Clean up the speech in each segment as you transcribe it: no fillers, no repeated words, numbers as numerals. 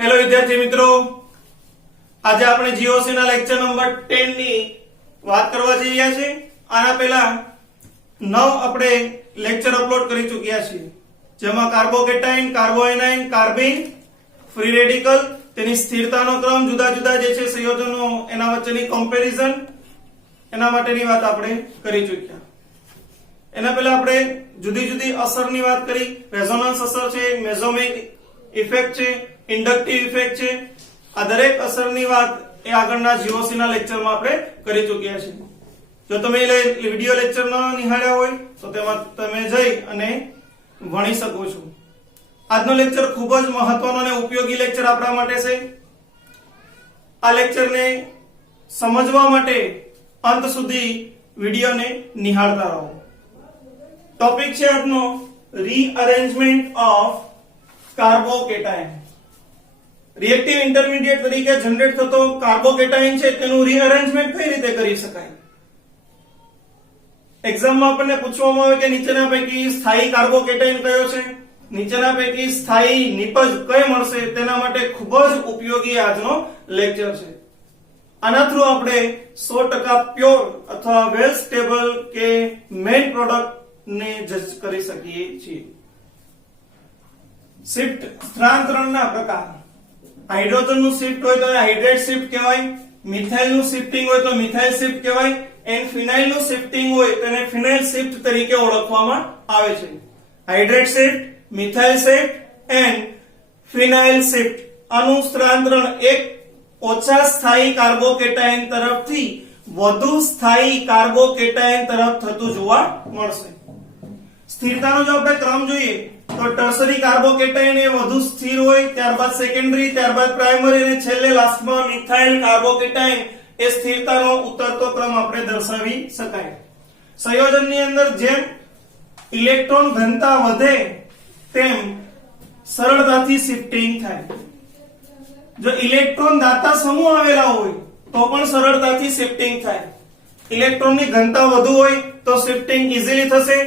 Hello વિદ્યાર્થી મિત્રો, આજે આપણે જીઓસી ના લેક્ચર નંબર 10 ની વાત કરવા જઈ રહ્યા છીએ। આના પહેલા 9 આપણે લેક્ચર અપલોડ કરી ચૂક્યા છીએ, જેમાં કાર્બોકેટાઇન, કાર્બોએનાઇન, કાર્બીન, ફ્રી રેડિકલ, તેની સ્થિરતાનો ક્રમ, જુદા જુદા જે છે સંયોજનો એના વચ્ચેની કમ્પેરિઝન, એના માટેની વાત આપણે કરી ચૂક્યા। એના પહેલા આપણે જુદી જુદી અસરની વાત કરી, રેઝોનન્સ અસર છે, મેસોમેરિક ઇફેક્ટ છે, ઇન્ડક્ટિવ ઇફેક્ટ છે। આ દરેક અસરની વાત એ આગળના જીઓસી ના લેક્ચરમાં આપણે કરી ચૂક્યા છીએ। જો તમે વિડિયો લેક્ચર ન નિહાળ્યા હોય તો તેમાં તમે જઈ અને ભણી શકો છો। આજનો લેક્ચર ખૂબ જ મહત્વનો અને ઉપયોગી લેક્ચર આપણા માટે છે। આ લેક્ચરને સમજવા માટે અંત સુધી વિડિયોને નિહાળતા રહો। ટોપિક છે આજનો રીઅરેન્જમેન્ટ ઓફ કાર્બોકેટાઇન। રિએક્ટિવ ઇન્ટરમીડિયેટ તરીકે જનરેટ થતો કાર્બોકેટાઇન છે તેનું રીઅરેન્જમેન્ટ કઈ રીતે કરી શકાય। એક્ઝામમાં આપણને પૂછવામાં આવે કે નીચેના પૈકી સ્થાયી કાર્બોકેટાઇન કયો છે, નીચેના પૈકી સ્થાયી નિપજ કઈ મળશે, તેના માટે ખૂબ જ ઉપયોગી આજનો લેક્ચર છે। આના થ્રુ આપણે 100% પ્યોર અથવા વેલ સ્ટેબલ કે મેઇન પ્રોડક્ટ ને જજ કરી શકીએ છીએ। શિફ્ટ સ્થાનાંતરણના પ્રકાર, હાઇડ્રોજન નું શિફ્ટ હોય તો હાઇડ્રેટ શિફ્ટ કહેવાય, મિથાઇલ નું શિફ્ટિંગ હોય તો મિથાઇલ શિફ્ટ કહેવાય, એન્ડ ફિનાઇલ નું શિફ્ટિંગ હોય તેને ફિનાઇલ શિફ્ટ તરીકે ઓળખવામાં આવે છે। Hydrate shift, methyl shift and phenyl shift આનું સ્થાનાંતરણ એક ઓછા સ્થાયી કાર્બોકેટાઇન તરફથી વધુ સ્થાયી કાર્બોકેટાઇન તરફ થતું જોવા મળશે। સ્થિરતાનો જો આપણે ક્રમ જોઈએ તો ટર્શરી કાર્બોકેટાઇન એ વધુ સ્થિર હોય, ત્યારબાદ સેકન્ડરી, ત્યારબાદ પ્રાઇમરી અને છેલ્લે લાસ્ટમાં મિથાઇલ કાર્બોકેટાઇન એ સ્થિરતાનો ઉતરતો ક્રમ આપણે દર્શાવી શકાય। સંયોજનની અંદર જેમ ઇલેક્ટ્રોન ઘનતા વધે તેમ સરળતાથી શિફ્ટિંગ થાય। જો ઇલેક્ટ્રોન દાતા સમૂહ આવેલા હોય તો પણ સરળતાથી શિફ્ટિંગ થાય। ઇલેક્ટ્રોનની ઘનતા વધુ હોય તો શિફ્ટિંગ ઈઝીલી થશે,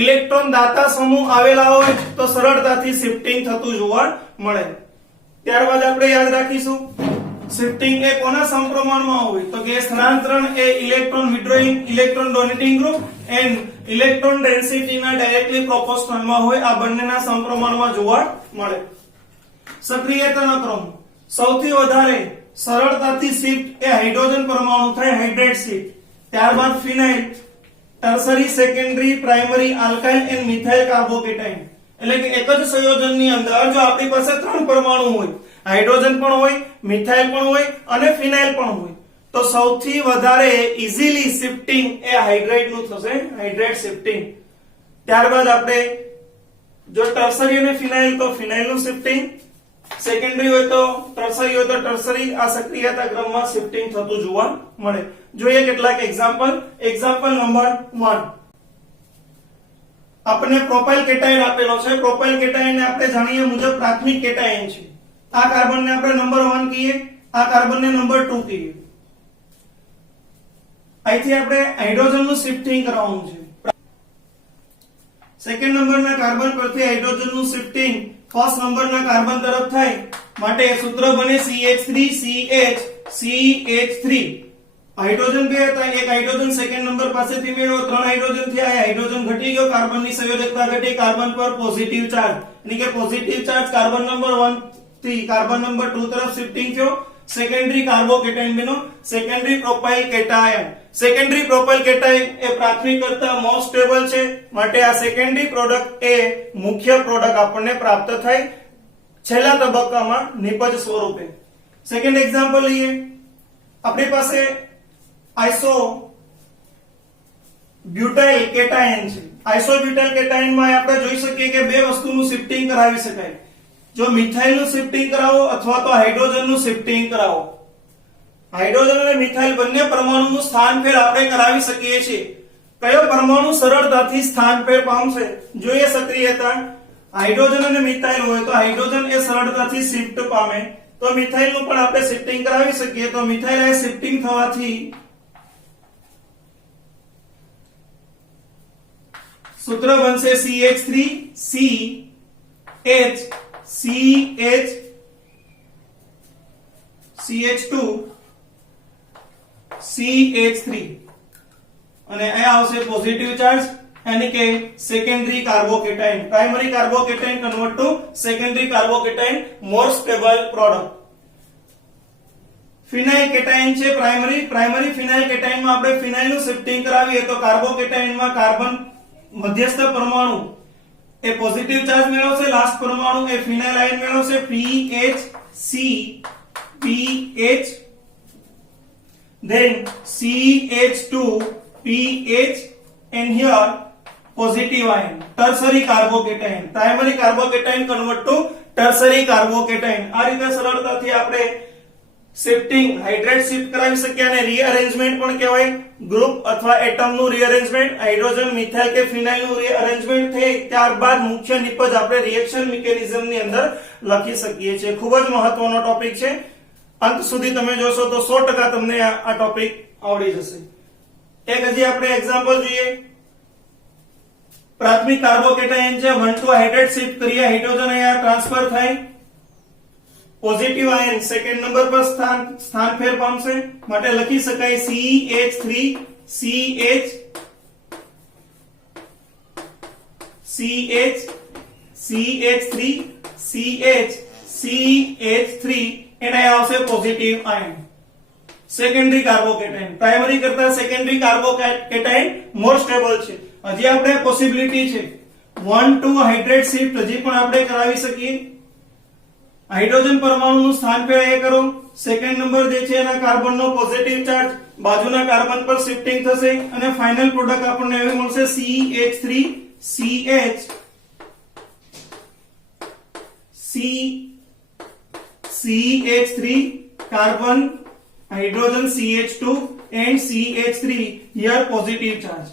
ઇલેક્ટ્રોન દાતા સમૂહ આવેલા હોય તો સરળતાથી શિફ્ટિંગ થતું જોવા મળે। ત્યારબાદ આપણે યાદ રાખીશું શિફ્ટિંગ એ કોના સમપ્રમાણમાં હોય તો કે સ્થાનાંતરણ એ electron withdrawing, electron donating group and electron ડેન્સિટીના ડાયરેક્ટલી પ્રોપોર્શનલમાં હોય, આ બંનેના સમપ્રમાણમાં જોવા મળે। સક્રિયતાનો ક્રમ, સૌથી વધારે સરળતાથી શિફ્ટ એ હાઇડ્રોજન પરમાણુ થાય, હાઇડ્રેટ શિફ્ટ, ત્યારબાદ phenyl, tertiary, secondary, primary, alkyl and methyl carbocation. એટલે કે એક જ સંયોજનની અંદર જો આપણી પાસે 3 પરમાણુ હોય, હાઇડ્રોજન પણ હોય, મિથાઇલ પણ હોય અને ફિનાઇલ પણ હોય, તો સૌથી વધારે ઈઝીલી શિફ્ટિંગ એ હાઇડ્રેટ નું થશે, હાઇડ્રેટ શિફ્ટિંગ। ત્યારબાદ આપણે જો ટર્શરી અને ફિનાઇલ તો ફિનાઇલ નું શિફ્ટિંગ, સેકન્ડરી હોય તો ટર્શરી હોય તો ટર્શરી, આ સક્રિયતા ક્રમમાં શિફ્ટિંગ થતું જોવા મળે। જોઈએ કેટલાક એક્ઝામ્પલ। એક્ઝામ્પલ નંબર 1, આપણને પ્રોપાઇલ કેટાયન આપેલો છે। પ્રોપાઇલ કેટાયન આપણે જાણીએ મુજબ પ્રાથમિક કેટાયન છે। આ કાર્બનને આપણે નંબર 1 કહીએ, આ કાર્બનને નંબર 2 કહીએ। અહીંથી આપણે હાઇડ્રોજન નું શિફ્ટિંગ કરવાનું છે। સેકન્ડ નંબરના કાર્બન પરથી હાઇડ્રોજન નું શિફ્ટિંગ ફર્સ્ટ નંબરના કાર્બન તરફ થાય માટે સૂત્ર બને CH3CH3। હાઇડ્રોજન બે હતા, એક હાઇડ્રોજન સેકન્ડ નંબર પાસેથી મેળવ્યો, 3 હાઇડ્રોજન થયા, હાઇડ્રોજન ઘટી ગયો, કાર્બનની સંયોજકતા ઘટી, કાર્બન પર પોઝિટિવ ચાર્જ, એટલે કે પોઝિટિવ ચાર્જ કાર્બન નંબર 1 થી કાર્બન નંબર 2 તરફ શિફ્ટિંગ થયો, સેકન્ડરી કાર્બોકેટાઇન બન્યો, secondary propyl cation. Secondary propyl cation એ પ્રાથમિક કરતા મોસ્ટ સ્ટેબલ છે, માટે આ સેકન્ડરી પ્રોડક્ટ એ મુખ્ય પ્રોડક્ટ આપણને પ્રાપ્ત થાય છેલ્લા તબક્કામાં નિપજ સ્વરૂપે। સેકન્ડ એક્ઝામ્પલ લઈએ, આપણી પાસે આઇસો બ્યુટાઇલ કેટાયન છે। આઇસો બ્યુટાઇલ કેટાયનમાં આપણે જોઈ શકીએ કે બે વસ્તુનું શિફ્ટિંગ કરાવી શકાય। જો મિથાઇલ નું શિફ્ટિંગ કરાવો અથવા તો હાઇડ્રોજન નું શિફ્ટિંગ કરાવો, હાઇડ્રોજન અને મિથાઇલ બંને પરમાણુનું સ્થાનફેર આપણે કરાવી શકીએ છીએ। કયો પરમાણુ સરળતાથી સ્થાનફેર પામશે જોઈએ સક્રિયતા, હાઇડ્રોજન અને મિથાઇલ હોય તો હાઇડ્રોજન એ સરળતાથી શિફ્ટ પામે, તો મિથાઇલ નું પણ આપણે શિફ્ટિંગ કરાવી શકીએ। તો મિથાઇલ એ શિફ્ટિંગ થવાથી સૂત્ર બનશે CH3CH CH2 CH3 અને અહીંયા આવશે પોઝિટિવ ચાર્જ यानी કે secondary carbocation primary carbocation convert to secondary carbocation more stable product phenyl cation છે પ્રાઇમરી ફિનાઇલ કેટાઇન માં આપણે ફિનાઇલ નું શિફ્ટિંગ કરાવીએ તો કાર્બોકેટાઇન માં કાર્બન મધ્યસ્થ પરમાણુ એ પોઝિટિવ ચાર્જ મેળવશે લાસ્ટ પરમાણુ એ ફિનાઇલ આયન મેળવશે PHC PH then CH2 PH and here positive ion tertiary carbocation primary carbocation convert to tertiary carbocation આ રીતે સરળતાથી આપણે શિફ્ટિંગ હાઇડ્રેટ શિફ્ટ કરાવી શકીએ અને રીઅરેન્જમેન્ટ પણ કહેવાય ગ્રુપ અથવા એટમ નું રીઅરેન્જમેન્ટ હાઇડ્રોજન મિથાઇલ કે ફિનાઇલ નું રીઅરેન્જમેન્ટ થઈ ત્યારબાદ મુખ્ય નિપજ આપણે રિએક્શન મિકેનિઝમ ની અંદર લખી શકીએ છીએ ખૂબ જ મહત્વનો ટોપિક છે અંત સુધી તમે જોશો તો 100% તમને આ ટોપિક આવડી જશે એક હજી આપણે એક્ઝામ્પલ જોઈએ પ્રાથમિક કાર્બોકેટાઇન છે 1 2 હાઇડ્રેટ શિફ્ટ કરીએ હાઇડ્રોજન અહીંયા ટ્રાન્સફર થાય પોઝિટિવ આયન સેકન્ડ નંબર પર સ્થાન ફેર પામશે માટે લખી શકાય CH3 CH CH CH3 CH CH3 એના આવશે positive ion secondary carbocation primary કરતા સેકન્ડરી કાર્બોકેટાઇન મોર સ્ટેબલ છે હજી આપણે પોસિબિલિટી છે 1 2 હાઇડ્રેટ શિફ્ટ હજી પણ આપણે કરાવી શકીએ હાઇડ્રોજન પરમાણુનું સ્થાન ફેર એ કરો સેકન્ડ નંબર જે છે એના કાર્બનનો પોઝિટિવ ચાર્જ બાજુના કાર્બન પર શિફ્ટિંગ થશે અને ફાઇનલ પ્રોડક્ટ આપણને એવી મળશે CH3 CH CH3 carbon hydrogen CH2 and CH3 here positive charge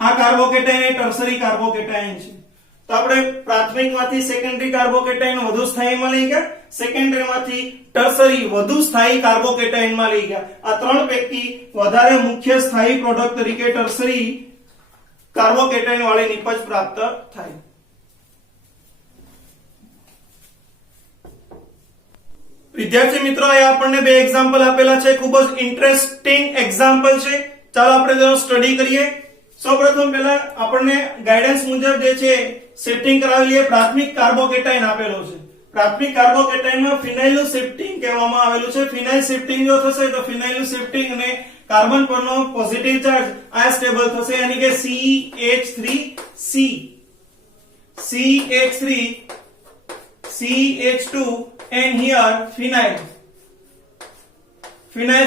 આ કાર્બોકેટાઇન એ ટર્સરી કાર્બોકેટાઇન છે તો આપણે પ્રાથમિકમાંથી સેકન્ડરી કાર્બોકેટાઇન વધુ સ્થાયીમાં લઈ ગયા સેકન્ડરીમાંથી ટર્સરી વધુ સ્થાયી કાર્બોકેટાઇનમાં લઈ ગયા આ ત્રણ પૈકી વધારે મુખ્ય સ્થાયી પ્રોડક્ટ તરીકે ટર્સરી કાર્બોકેટાઇન વાળી નિપજ પ્રાપ્ત થાય વિદ્યાર્થી મિત્રો આ આપણને બે એક્ઝામ્પલ આપેલા છે ખૂબ જ ઇન્ટરેસ્ટિંગ એક્ઝામ્પલ છે ચાલો આપણે તેનો સ્ટડી કરીએ સૌપ્રથમ પહેલા આપણને ગાઈડન્સ મુજબ જે છે શિફ્ટિંગ કરાવી લઈએ પ્રાથમિક કાર્બોકેટાઇન આપેલો છે પ્રાથમિક કાર્બોકેટાઇનમાં ફિનાઇલ નું શિફ્ટિંગ કહેવામાં આવેલું છે ફિનાઇલ શિફ્ટિંગ જો થશે તો ફિનાઇલ નું શિફ્ટિંગ અને કાર્બન પરનો પોઝિટિવ ચાર્જ આ સ્ટેબલ થશે યાની કે CH3C CH3 CH2 and here phenyl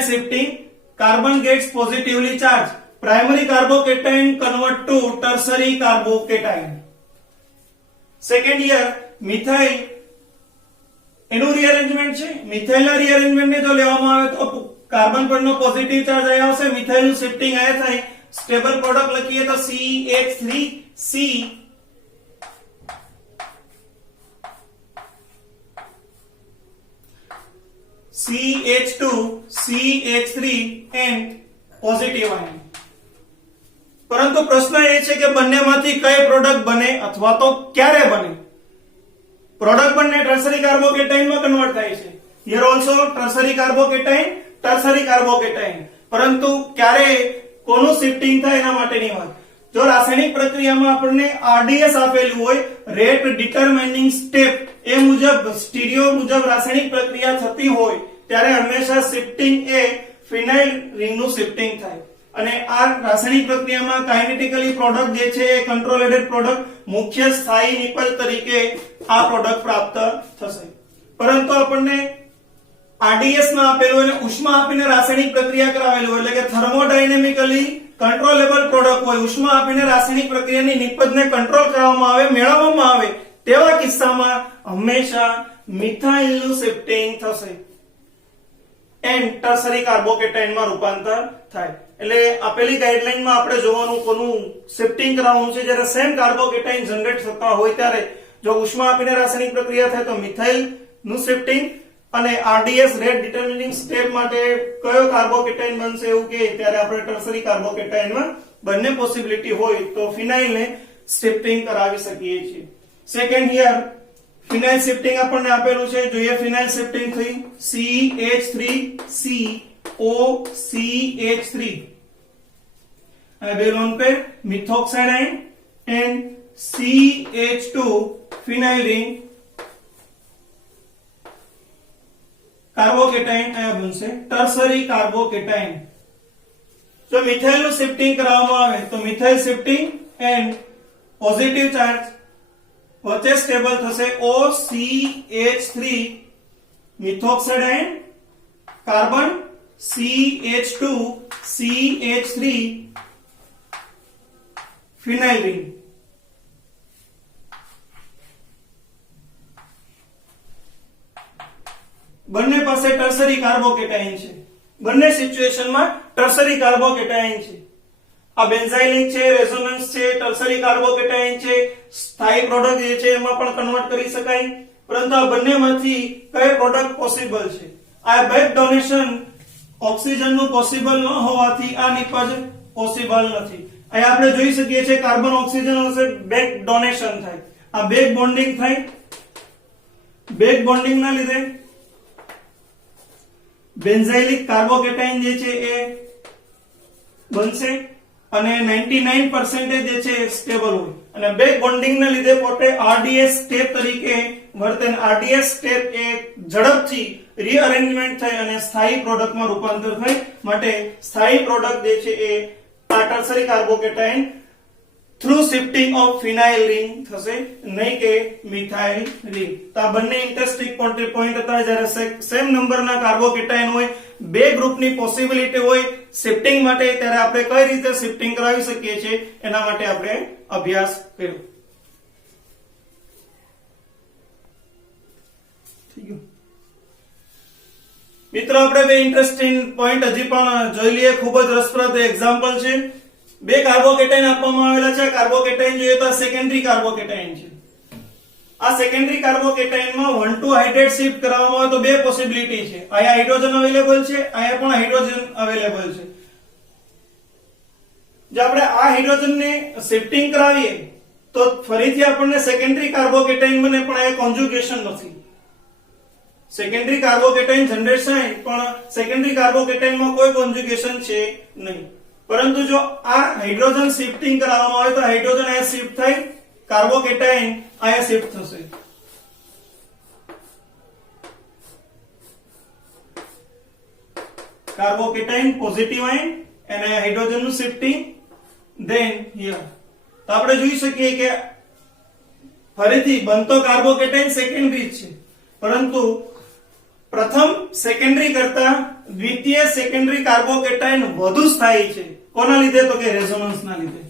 shifting carbon gets positively charged primary carbocation convert to tertiary carbocation second here methyl એનું રીઅરેન્જમેન્ટ છે મિથાઇલ ના રીઅરેન્જમેન્ટ ને જો લેવામાં આવે તો કાર્બન પરનો પોઝિટિવ ચાર્જ અહીંયા આવશે મિથાઇલ નું શિફ્ટિંગ અહીંયા થાય સ્ટેબલ પ્રોડક્ટ લખીએ તો CH3C CH2 CH3 and positive ion પરંતુ પ્રશ્ન એ છે કે બંનેમાંથી કઈ પ્રોડક્ટ બને અથવા તો ક્યારે બને પ્રોડક્ટ બંને ટર્સરી કાર્બોકેટાઇનમાં કન્વર્ટ થાય છે હિયર ઓલસો ટર્સરી કાર્બોકેટાઇન પરંતુ ક્યારે કોનું શિફ્ટિંગ થાય એના માટેની વાત જો રાસાયણિક પ્રક્રિયામાં આપણને RDS આપેલું હોય રેટ ડિટરમાઇનિંગ સ્ટેપ એ મુજબ સ્ટીરિયો મુજબ રાસાયણિક પ્રક્રિયા થતી હોય ત્યારે હંમેશા શિફ્ટિંગ એ ફિનાઇલ રિંગનું શિફ્ટિંગ થાય અને આ રાસાયણિક પ્રક્રિયામાં કાઇનેટિકલી પ્રોડક્ટ જે છે એ કંટ્રોલેટેડ પ્રોડક્ટ મુખ્ય સ્થાયી નિપજ તરીકે આ પ્રોડક્ટ પ્રાપ્ત થશે પરંતુ આપણને RDS માં આપેલું અને ઉષ્મા આપીને રાસાયણિક પ્રક્રિયા કરાવેલું એટલે કે થર્મોડાયનેમિકલી કંટ્રોલેબલ પ્રોડક્ટ હોય ઉષ્મા આપીને રાસાયણિક પ્રક્રિયાની નિપજને કંટ્રોલ કરવામાં આવે મેળવવામાં આવે તેવા કિસ્સામાં હંમેશા મિથાઇલનું શિફ્ટિંગ થશે એન્ડ ટર્સરી કાર્બોકેટાઇનમાં રૂપાંતર થાય એટલે આપેલી ગાઈડલાઈનમાં આપણે જોવાનું કોનું શિફ્ટિંગ કરાવવાનું છે જ્યારે સેમ કાર્બોકેટાઇન જનરેટ થતા હોય ત્યારે જો ઉષ્મા આપીને રાસાયણિક પ્રક્રિયા થાય તો મિથાઇલ નું શિફ્ટિંગ અને RDS રેટ ડિટરમિનિંગ સ્ટેપ માટે કયો કાર્બોકેટાઇન બનશે એવું કે ત્યારે આપણે ટર્સરી કાર્બોકેટાઇનમાં બંને પોસિબિલિટી હોય તો ફિનાઇલ ને શિફ્ટિંગ કરાવી શકીએ છીએ સેકન્ડ હિયર ફિનાઇલ શિફ્ટિંગ આપણને આપેલું છે, જોઈએ ફિનાઇલ શિફ્ટિંગ થઈ CH3COCH3 અને બે lone pair methoxide ion and CH2 phenyl ring carbocation આ બનશે ટર્સરી કાર્બોકેટાઇન। જો મિથાઇલ નું શિફ્ટિંગ કરવામાં આવે તો methyl shifting and positive charge વચ્ચે સ્ટેબલ થશે OCH3 methoxide ion carbon CH2 CH3 phenyl ring. બંને પાસે ટર્સરી કાર્બોકેટાઇન છે, બંને સિચ્યુએશનમાં ટર્સરી કાર્બોકેટાઇન છે। આ બેન્ઝાઇલિક છે, રેઝોનન્સ છે, ટર્સરી કાર્બોકેટાઇન છે, સ્થાયી પ્રોડક્ટ જે છે એમાં પણ કન્વર્ટ કરી શકાય, પરંતુ આ બંનેમાંથી કઈ પ્રોડક્ટ પોસિબલ છે? આ બેક ડોનેશન ઓક્સિજન નું પોસિબલ ન હોવાથી આ નિપજ પોસિબલ નથી। અહીં આપણે જોઈ શકીએ છીએ કાર્બન ઓક્સિજન હશે બેક ડોનેશન થાય, આ બેક બોન્ડિંગ થાય, બેક બોન્ડિંગ ના લીધે બેન્ઝાઇલિક કાર્બોકેટાઇન જે છે એ બનશે અને 99% જે છે સ્ટેબલ હોય અને બેક બોન્ડિંગ ના લીધે પોતે RDS સ્ટેપ તરીકે વર્તે। RDS સ્ટેપ એ ઝડપથી રીઅરેન્જમેન્ટ થાય અને સ્થાયી પ્રોડક્ટમાં રૂપાંતર થાય, માટે સ્થાયી પ્રોડક્ટ જે છે એ આ tertiary કાર્બોકેટાઇન through shifting of phenyl ring થશે, નહીં કે મિથાઇલ રિંગ। તો આ બંને ઇન્ટરેસ્ટિંગ પોઈન્ટ હતા। જ્યારે સેમ નંબરના કાર્બોકેટાઇન હોય, બે ગ્રુપની પોસિબિલિટી હોય શિફ્ટિંગ માટે, ત્યારે આપણે કઈ રીતે શિફ્ટિંગ કરાવી શકીએ છીએ એના માટે આપણે અભ્યાસ કર્યો। મિત્રો આપણે બે ઇન્ટરેસ્ટિંગ પોઈન્ટ હજી પણ જોઈ લઈએ, ખૂબ જ રસપ્રદ એક્ઝામ્પલ છે। બે કાર્બોકેટાઇન આપવામાં આવેલા છે, કાર્બોકેટાઇન જોઈએ તો સેકન્ડરી કાર્બોકેટાઇન છે। આ સેકન્ડરી કાર્બોકેટાઇનમાં 1,2 હાઇડ્રેટ શિફ્ટ કરવામાં આવે તો બે પોસિબિલિટી છે, અહીંયા હાઇડ્રોજન અવેલેબલ છે, અહીંયા પણ હાઇડ્રોજન અવેલેબલ છે। જો આપણે આ હાઇડ્રોજનને શિફ્ટિંગ કરાવીએ તો ફરીથી આપણને સેકન્ડરી કાર્બોકેટાઇન બને, પણ આ કોન્જુગેશન નથી। સેકન્ડરી કાર્બોકેટાઇન જનરેટ થાય પણ સેકન્ડરી કાર્બોકેટાઇનમાં કોઈ કોન્જુગેશન છે નહીં, પરંતુ જો આ હાઇડ્રોજન શિફ્ટિંગ કરાવવામાં આવે તો હાઇડ્રોજન અહીંયા શિફ્ટ થાય, કાર્બોકેટાઇન અહીંયા શિફ્ટ થશે। કાર્બોકેટાઇન પોઝિટિવ આયન અને હાઇડ્રોજન નું શિફ્ટિંગ ધેન હિયર। તો આપણે જોઈ શકીએ કે ફરીથી બનતો કાર્બોકેટાઇન સેકન્ડરી છે, પરંતુ પ્રથમ સેકન્ડરી કરતા દ્વિતીય સેકન્ડરી કાર્બોકેટાઇન વધુ સ્થાયી છે। કોના લીધે? તો કે રેઝોનન્સ ના લીધે।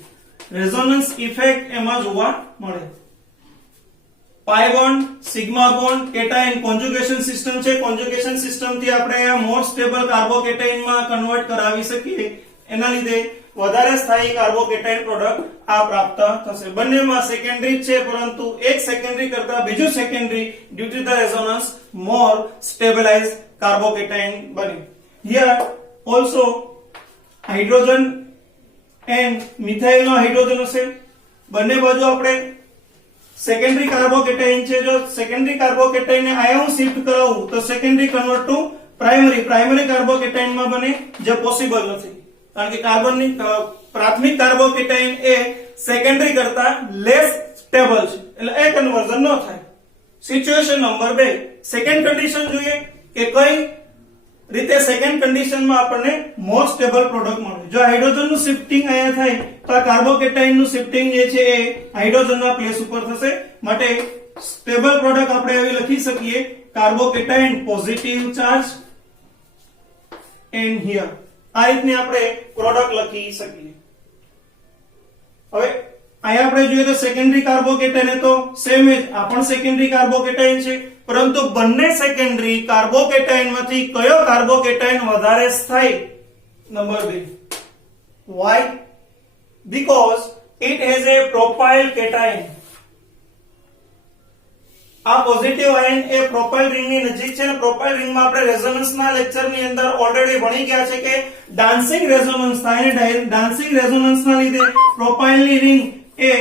રેઝોનન્સ ઇફેક્ટ એમાં જોવા મળે। પાઈ બોન્ડ, સિગ્મા બોન્ડ, કેટાઇન કોન્જુગેશન સિસ્ટમ છે, કોન્જુગેશન સિસ્ટમ થી આપણે મોર સ્ટેબલ કાર્બોકેટાઇન માં કન્વર્ટ કરાવી શકીએ, એના લીધે વધારે સ્થાયી કાર્બોકેટાઇન પ્રોડક્ટ આ પ્રાપ્ત થશે। બંનેમાં સેકન્ડરી છે, પરંતુ એક સેકન્ડરી કરતા બીજું secondary due to the resonance more stabilize carbocation બને। Here also hydrogen and methyl નો હાઇડ્રોજન હશે, બંને બાજુ આપણે સેકન્ડરી કાર્બોકેટાઇન છે। જો સેકન્ડરી કાર્બોકેટાઇન ને અહીંયા હું શિફ્ટ કરાવું તો secondary convert to primary carbocation માં બને, જે પોસિબલ નથી, કારણ કે કાર્બનની પ્રાથમિક કાર્બોકેટાઇન એ સેકન્ડરી કરતા લેસ સ્ટેબલ છે, એટલે એ કન્વર્ઝન ન થાય। સિચ્યુએશન નંબર 2, સેકન્ડ કન્ડિશન જોઈએ કે કઈ રીતે સેકન્ડ કન્ડિશનમાં આપણને મોર સ્ટેબલ પ્રોડક્ટ મળે। જો હાઇડ્રોજન નું શિફ્ટિંગ અહીંયા થાય તો આ કાર્બોકેટાઇન નું શિફ્ટિંગ જે છે એ હાઇડ્રોજન ના પ્લેસ ઉપર થશે, માટે સ્ટેબલ પ્રોડક્ટ આપણે આવી લખી શકીએ કાર્બોકેટાઇન પોઝિટિવ ચાર્જ એન્ડ હિયર। આ રીતની આપણે પ્રોડક્ટ લખી શકીએ। હવે અહીંયા આપણે જોઈએ તો સેકન્ડરી કાર્બોકેટાઇન તો સેમ જ, આ પણ સેકન્ડરી કાર્બોકેટાઇન છે, પરંતુ બંને સેકન્ડરી કાર્બોકેટાઇન માંથી કયો કાર્બોકેટાઇન વધારે સ્થાયી? Number 2. Why? Because it has a propyl cation. આ પોઝિટિવ આયન એ પ્રોપાઇલ રિંગ ની નજીક છે, અને પ્રોપાઇલ રિંગ માં આપણે રેઝોનન્સ ના લેક્ચર ની અંદર ઓલરેડી ભણી ગયા છે કે ડાન્સિંગ રેઝોનન્સ થાય, અને ડાન્સિંગ રેઝોનન્સ ના લીધે પ્રોપાઇલ ની રિંગ એ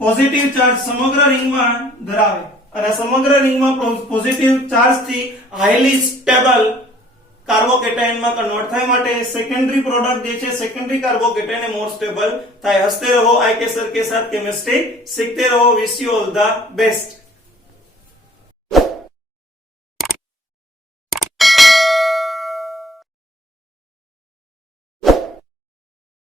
પોઝિટિવ ચાર્જ સમગ્ર રિંગમાં ધરાવે અને સમગ્ર રિંગમાં પોઝિટિવ ચાર્જ થી હાઈલી સ્ટેબલ કાર્બોકેટાયનમાં કન્વર્ટ થાય માટે સેકન્ડરી પ્રોડક્ટ જે છે સેકન્ડરી कार्बोकेटायन मोर स्टेबल થાય. हंसते रहो आई के सर के साथ केमिस्ट्री सीखते रहो. Wish you all the best.